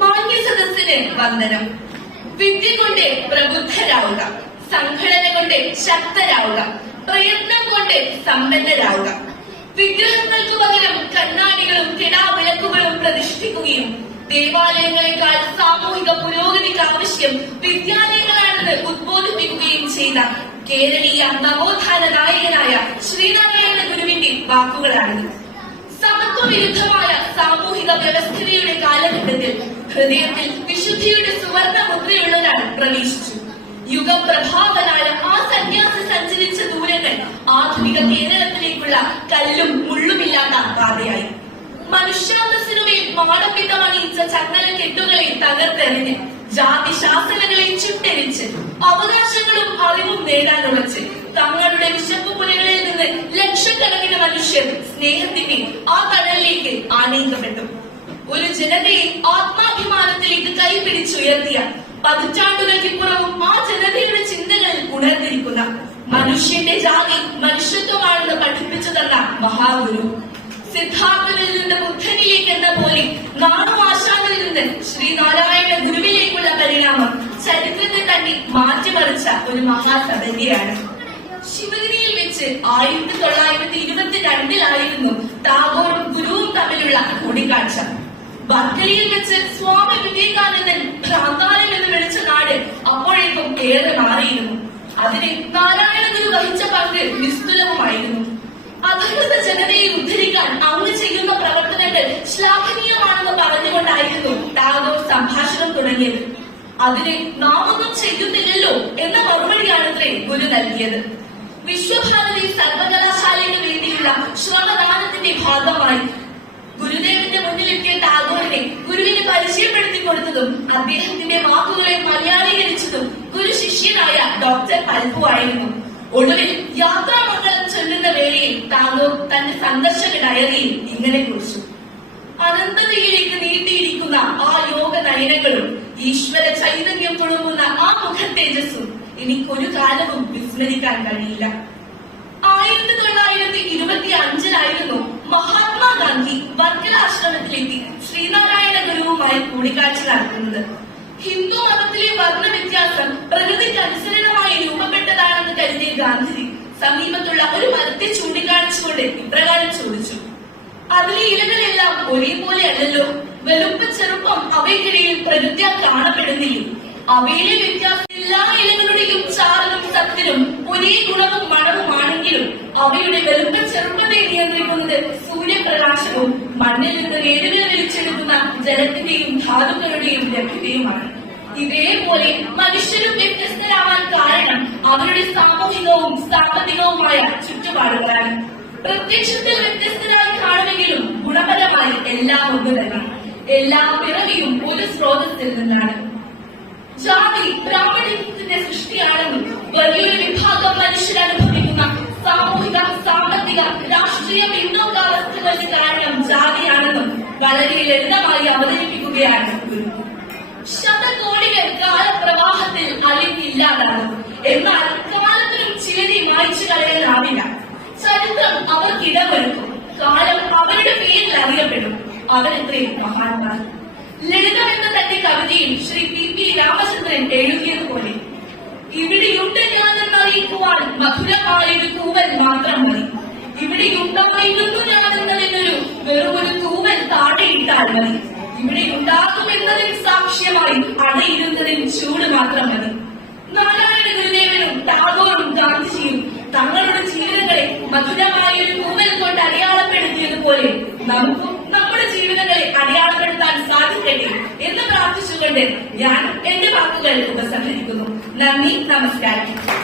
മാന്യ സദസ്സിന് വന്ദനം. വിദ്യ കൊണ്ട് പ്രബുദ്ധരാവുക സംഘടന കൊണ്ട് ശക്തരാവുക പ്രയത്നം കൊണ്ട് സമ്പന്നരാവുക. വിഗ്രഹങ്ങൾക്ക് പകരം കണ്ണാടികളും കിടാവിളക്കുകളും പ്രതിഷ്ഠിക്കുകയും ദേവാലയങ്ങളെക്കാൾ സാമൂഹിക പുരോഗതിക്ക് ആവശ്യം വിദ്യാലയങ്ങളാണെന്ന് ഉദ്ബോധിപ്പിക്കുകയും ചെയ്ത കേരളീയ നവോത്ഥാന നായകനായ ശ്രീനാരായണ ഗുരുവിന്റെ വാക്കുകളാണിത്. സമത്വവിരുദ്ധമായ സാമൂഹിക വ്യവസ്ഥിതിയുടെ കാലഘട്ടത്തിൽ ഹൃദയത്തിൽ വിശുദ്ധിയുടെ സുവർണ മുദ്രയുള്ളതാണ് പ്രവേശിച്ചു. യുഗപ്രഭാവനായ ആ സന്യാസി സഞ്ചരിച്ച ദൂരങ്ങൾ ആധുനിക കേരളത്തിലേക്കുള്ള കല്ലും മുള്ളുമില്ലാത്ത പാതയായി. മനുഷ്യാന്തസ്സിനുമേൽ മാടപ്പിതം അണിയിച്ച ചങ്ങല കെട്ടുകളെ തകർത്തെറിഞ്ഞ് ജാതി ശാസനകളെ ചുട്ടെരിച്ച് അവകാശങ്ങളും അറിവും നേടാനുറച്ച് തങ്ങളുടെ ലക്ഷക്കണക്കിന് മനുഷ്യർ സ്നേഹത്തിന്റെ ആ കടലിലേക്ക് ആനയിക്കപ്പെട്ടു. ഒരു ജനതയെ ആത്മാഭിമാനത്തിലേക്ക് കൈപിടിച്ചുയർത്തിയ പതിറ്റാണ്ടുകൾക്കിപ്പുറവും ആ ജനതയുടെ ചിന്തകളിൽ ഉണർന്നിരിക്കുന്ന മനുഷ്യന്റെ ജാതി മനുഷ്യത്വമാണെന്ന് പഠിപ്പിച്ചു തന്ന മഹാഗുരു. സിദ്ധാർത്ഥനിൽ നിന്ന് ബുദ്ധനിലേക്ക് എന്ന പോലെ നാണുവാശാനിൽ നിന്ന് ശ്രീനാരായണ ഗുരുവിലേക്കുള്ള പരിണാമം ചരിത്രത്തെ തന്നെ മാറ്റിമറിച്ച ഒരു മഹാസഭയാണ്. ശിവഗിരിയിൽ ആയിരത്തി തൊള്ളായിരത്തി ഇരുപത്തി രണ്ടിലായിരുന്നു ടാഗോറും ഗുരുവും തമ്മിലുള്ള കൂടിക്കാഴ്ച. ബർക്കലിയിൽ വെച്ച് സ്വാമി വിവേകാനന്ദൻ ഭ്രാന്താലയം എന്ന് വിളിച്ച നാട് അപ്പോഴേക്കും ഏറെ മാറിയിരുന്നു. അതിന് നാരായണ ഗുരു വഹിച്ച പങ്ക് നിസ്തുലവുമായിരുന്നു. അധികൃത ജനതയെ ഉദ്ധരിക്കാൻ അങ്ങ് ചെയ്യുന്ന പ്രവർത്തനങ്ങൾ ശ്ലാഘനീയമാണെന്ന് പറഞ്ഞുകൊണ്ടായിരുന്നു ടാഗോർ സംഭാഷണം തുടങ്ങിയത്. അതിന് നാമൊന്നും ചെയ്യുന്നില്ലല്ലോ എന്ന മറുപടിയാണത്രേ ഗുരു നൽകിയത്. വിശ്വഭാരതി സർവകലാശാലയ്ക്ക് വേണ്ടിയുള്ള ശ്രമദാനത്തിന്റെ ഭാഗമായി ഗുരുദേവന്റെ മുന്നിലെത്തിയ ടാഗോറിനെ ഗുരുവിന് പരിചയപ്പെടുത്തി കൊടുത്തതും അദ്ദേഹത്തിന്റെ വാക്കുകളെ മലയാളീകരിച്ചതും ഗുരു ശിഷ്യനായ ഡോക്ടർ പൽപു ആയിരുന്നു. ഒടുവിൽ യാത്രാമംഗളം ചൊല്ലുന്ന വേളയിൽ ടാഗോർ തന്റെ സന്ദർശക ഡയറിയിൽ ഇങ്ങനെ കുറിച്ചു. അനന്തതയിലേക്ക് നീട്ടിയിരിക്കുന്ന ആ യോഗ നയനങ്ങളും ഈശ്വര ചൈതന്യം കൊടുക്കുന്ന ആ എനിക്കൊരു കാലവും വിസ്മരിക്കാൻ കഴിയില്ല. ആയിരത്തി തൊള്ളായിരത്തി ഇരുപത്തി അഞ്ചിലായിരുന്നു മഹാത്മാഗാന്ധി വർക്കല ആശ്രമത്തിലെത്തി ശ്രീനാരായണ ഗുരുവുമായി കൂടിക്കാഴ്ച നടത്തുന്നത്. ഹിന്ദു മതത്തിലെ വർണ വ്യത്യാസം പ്രകൃതിക്ക് അനുസരണമായി രൂപപ്പെട്ടതാണെന്ന് കരുതിയ ഗാന്ധിജി സമീപത്തുള്ള ഒരു മരത്തെ ചൂണ്ടിക്കാണിച്ചുകൊണ്ട് ഇപ്രകാരം ചോദിച്ചു. അതിലെ ഇലകളെല്ലാം ഒരേപോലെ അല്ലല്ലോ. വലുപ്പ ചെറുപ്പം അവയ്ക്കിടയിൽ പ്രകൃത്യ കാണപ്പെടുന്നില്ല? അവയിലെ വ്യത്യാസം എല്ലാ ഇലകളുടെയും ചാരനും സത്തിലും ഒരേ ഗുണവും മണവുമാണെങ്കിലും അവയുടെ വെളുപ്പ ചെറുപ്പത്തെ നിയന്ത്രിക്കുന്നത് സൂര്യപ്രകാശവും മണ്ണിൽ നിന്ന് വേരുകൾ വലിച്ചെടുക്കുന്ന ജലത്തിന്റെയും ധാതുക്കളുടെയും ലഭ്യതയുമാണ്. ഇതേപോലെ മനുഷ്യരും വ്യത്യസ്തരാവാൻ കാരണം അവരുടെ സാമൂഹികവും സാമ്പത്തികവുമായ ചുറ്റുപാടുകളാണ്. പ്രത്യക്ഷത്തിൽ വ്യത്യസ്തരായി കാണുമെങ്കിലും ഗുണപരമായി എല്ലാം ഒന്നു തന്നെ എല്ലാ പിറവിയും ഒരു സ്രോതസ്സിൽ നിന്നാണ്. ജാതി വളരെ ലളിതമായി അവതരിപ്പിക്കുകയാണ്. ശതകോടി കാലപ്രവാഹത്തിൽ അലിഞ്ഞില്ലാതാണ് എന്നാൽ കാലത്തിനും ചിലതി മായ്ച്ചു കളയാനാവില്ല ചരിത്രം അവർക്ക് കാലം അവരുടെ പേരിൽ അറിയപ്പെടും. അവരെത്രയും മഹാന്മാർ. ലളിതം തന്റെ കവിതയിൽ ശ്രീ പി പി രാമചന്ദ്രൻ എഴുതിയതുപോലെ മതി ഇവിടെ ഉണ്ടാകുമെന്നതിന് സാക്ഷ്യമായി അടയിരുന്നതിന് ചൂട് മാത്രം മതി നാരായണ ഗുരുദേവനും ടാഗോറും ഗാന്ധിജിയും തങ്ങളുടെ ജീവിതങ്ങളെ മധുരമായ ഒരു കൂവൽ കൊണ്ട് അടയാളപ്പെടുത്തിയതുപോലെ നമുക്കും നമ്മുടെ ജീവിതങ്ങളെ അടയാളപ്പെടുത്താൻ സാധിക്കട്ടെ എന്ന് പ്രാർത്ഥിച്ചുകൊണ്ട് ഞാൻ എന്റെ വാക്കുകൾ ഉപസംഹരിക്കുന്നു. നന്ദി നമസ്കാരം.